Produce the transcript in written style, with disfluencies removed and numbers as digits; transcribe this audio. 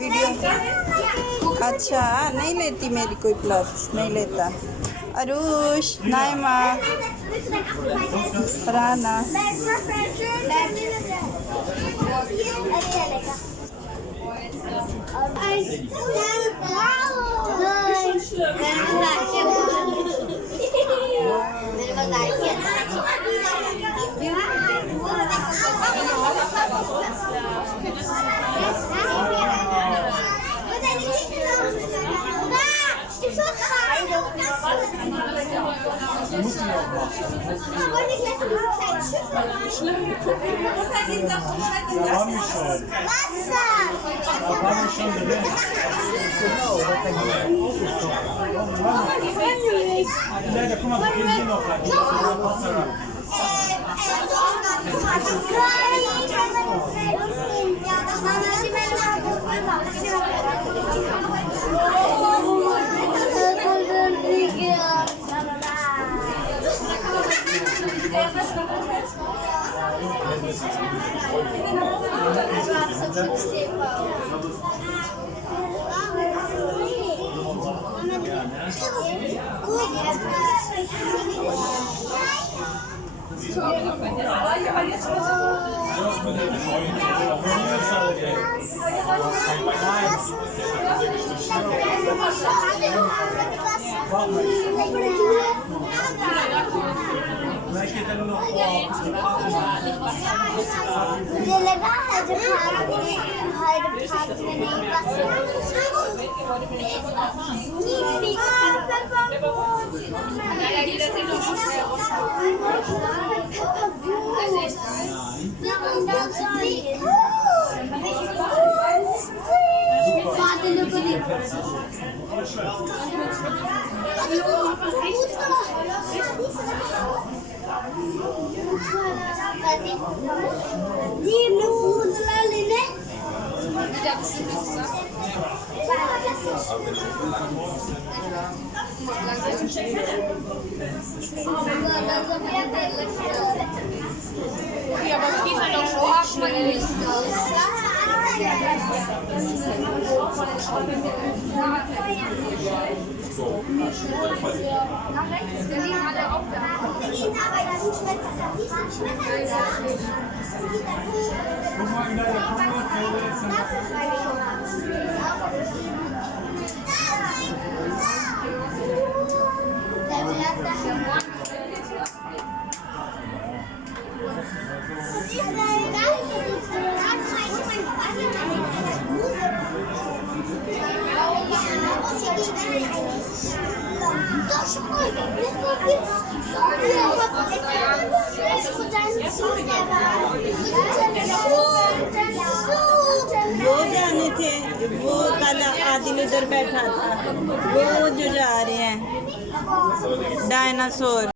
वीडियो। अच्छा नहीं लेती मेरी कोई प्लस, नहीं लेता। अरुष, नाइमा, राना। मुझे लगा है जो Ja, aber es geht halt auch so ab, meine Lichter. Nach rechts, wir liegen alle auf der Hand. वो जाने थे, वो कल आदिल उधर बैठा था, वो जो जा रहे हैं डायनासोर।